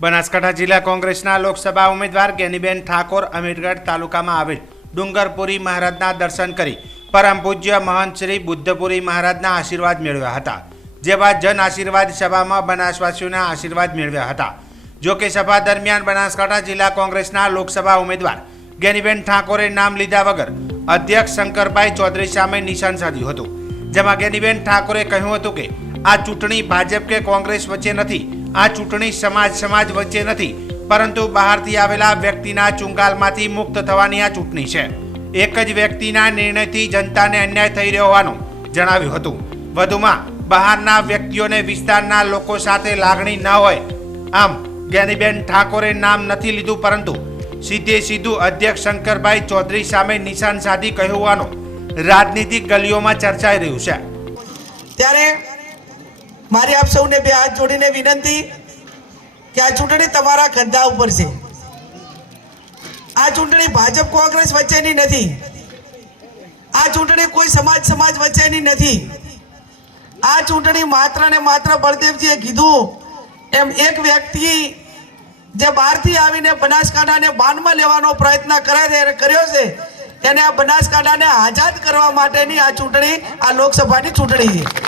બનાસકાંઠા જિલ્લા કોંગ્રેસના લોકસભા ઉમેદવાર ગેનીબેન ઠાકોર અમીરગઢ તાલુકામાં આવેલ ડુંગરપુરી મહારાજના દર્શન કરી પરમ પૂજ્ય મહંત શ્રી બુદ્ધપુરી મહારાજના આશીર્વાદ મેળવ્યા હતા જે બાદ જન આશીર્વાદ સભામાં બનાસવાસીઓના આશીર્વાદ મેળવ્યા હતા. જો કે સભા દરમિયાન બનાસકાંઠા જિલ્લા કોંગ્રેસના લોકસભા ઉમેદવાર ગેનીબેન ઠાકોરે નામ લીધા વગર અધ્યક્ષ શંકરભાઈ ચૌધરી સામે નિશાન સાધ્યું હતું, જેમાં ગેનીબેન ઠાકોરે કહ્યું હતું કે, આ ચૂંટણી ભાજપ કે કોંગ્રેસ વચ્ચે નથી આ ચૂંટણી સમાજ સમાજ વચ્ચે નથી, પરંતુ બહારથી આવેલા વ્યક્તિના ચુંગાલમાંથી મુક્ત થવાની આ ચૂંટણી છે. એક જ વ્યક્તિના નિર્ણયથી જનતાને અન્યાય થઈ રહ્યો હોવાનું જણાવ્યું હતું. વધુમાં, બહારના વ્યક્તિઓને વિસ્તારના લોકો સાથે લાગણી ન હોય. આમ જ્ઞાનીબેન ઠાકોરે નામ નથી લીધું, પરંતુ સીધે સીધું અધ્યક્ષ શંકરભાઈ ચૌધરી સામે નિશાન સાધી કહ્યું હોવાનું રાજનીતિક ગલીઓમાં ચર્ચાઈ રહ્યું છે. ત્યારે મારી આપ સૌને બે હાથ જોડીને વિનંતી કે આ ચૂંટણી તમારા કંધા ઉપર છે. આ ચૂંટણી ભાજપ કોંગ્રેસ વચ્ચેની નથી. આ ચૂંટણી કોઈ સમાજ સમાજ વચ્ચેની નથી. આ ચૂંટણી માત્ર ને માત્ર બળદેવજીએ કીધું. એમ એક વ્યક્તિ જે બહારથી આવીને બનાસકાંઠાને બાનમાં લેવાનો પ્રયત્ન કરે છે, કર્યો છે, એને આ બનાસકાંઠાને આઝાદ કરવા માટેની આ ચૂંટણી આ લોકસભાની ચૂંટણી છે.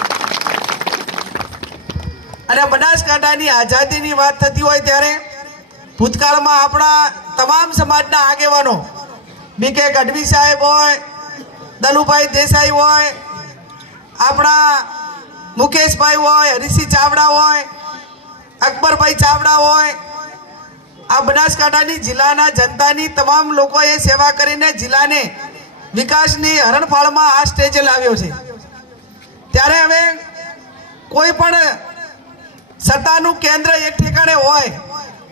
અને બનાસકાંઠાની આઝાદીની વાત થતી હોય ત્યારે ભૂતકાળમાં આપણા તમામ સમાજના આગેવાનો, બી કે ગઢવી સાહેબ હોય, દલુભાઈ દેસાઈ હોય, આપણા મુકેશભાઈ હોય હરીસિંહ ચાવડા હોય, અકબરભાઈ ચાવડા હોય, આ બનાસકાંઠાની જિલ્લાના જનતાની તમામ લોકોએ સેવા કરીને જિલ્લાને વિકાસની હરણફાળમાં આ સ્ટેજે લાવ્યો છે. ત્યારે હવે કોઈ પણ સત્તાનું કેન્દ્ર એક ઠેકાણે હોય,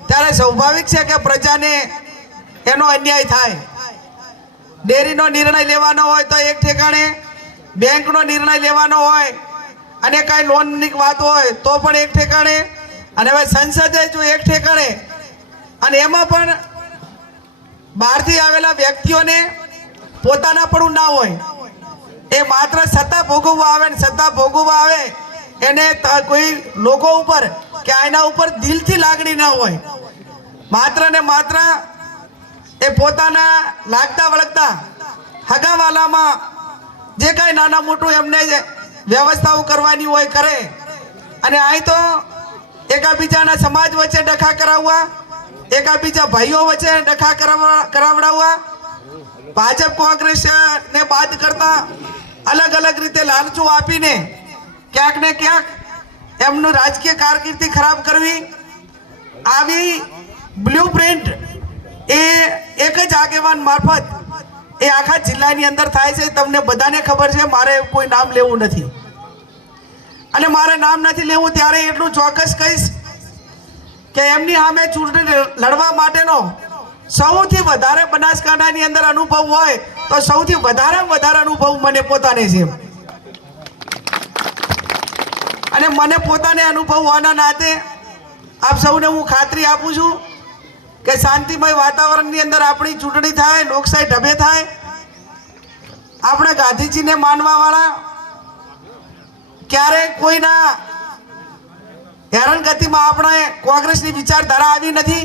ત્યારે સ્વાભાવિક છે કે પ્રજાને એનો અન્યાય થાય. ડેરીનો નિર્ણય લેવાનો હોય તો એક ઠેકાણે, બેંકનો નિર્ણય લેવાનો હોય અને કાંઈ લોનની વાત હોય તો પણ એક ઠેકાણે, અને હવે સંસદે જો એક ઠેકાણે, અને એમાં પણ બહારથી આવેલા વ્યક્તિઓને પોતાના પણ ના હોય, એ માત્ર સત્તા ભોગવવા આવે ને સત્તા ભોગવવા આવે એને કોઈ લોકો ઉપર કે એના ઉપર દિલથી લાગણી ના હોય. માત્ર ને માત્ર એ પોતાના લાગતા વળગતા હગાવાલામાં જે કાંઈ નાના મોટું એમને વ્યવસ્થાઓ કરવાની હોય કરે. અને અહીં તો એકાબીજાના સમાજ વચ્ચે ડખા કરાવવા, એકાબીજા ભાઈઓ વચ્ચે ડખા કરાવડાવવા, ભાજપ, કોંગ્રેસ ને બાદ કરતા અલગ અલગ રીતે લાલચો આપીને ક્યાંક ને ક્યાંક એમનું રાજકીય કારકિર્દી ખરાબ કરવી, આવી બ્લુ પ્રિન્ટ એ એક જ આગેવાન મારફત એ આખા જિલ્લાની અંદર થાય છે. તમને બધાને ખબર છે, મારે કોઈ નામ લેવું નથી. અને મારે નામ નથી લેવું ત્યારે એટલું ચોક્કસ કહીશ કે એમની સામે ચૂંટણી લડવા માટેનો સૌથી વધારે બનાસકાંઠાની અંદર અનુભવ હોય તો સૌથી વધારે વધારે અનુભવ મને પોતાને છે અને મને પોતાને અનુભવ હોવાના નાતે આપ સૌને હું ખાતરી આપું છું કે શાંતિમય વાતાવરણની અંદર આપણી ચૂંટણી થાય, લોકશાહી ઢબે થાય. આપણે ગાંધીજીને માનવાવાળા ક્યારે કોઈના હેરાનગતિમાં આપણે કોંગ્રેસની વિચારધારા આવી નથી.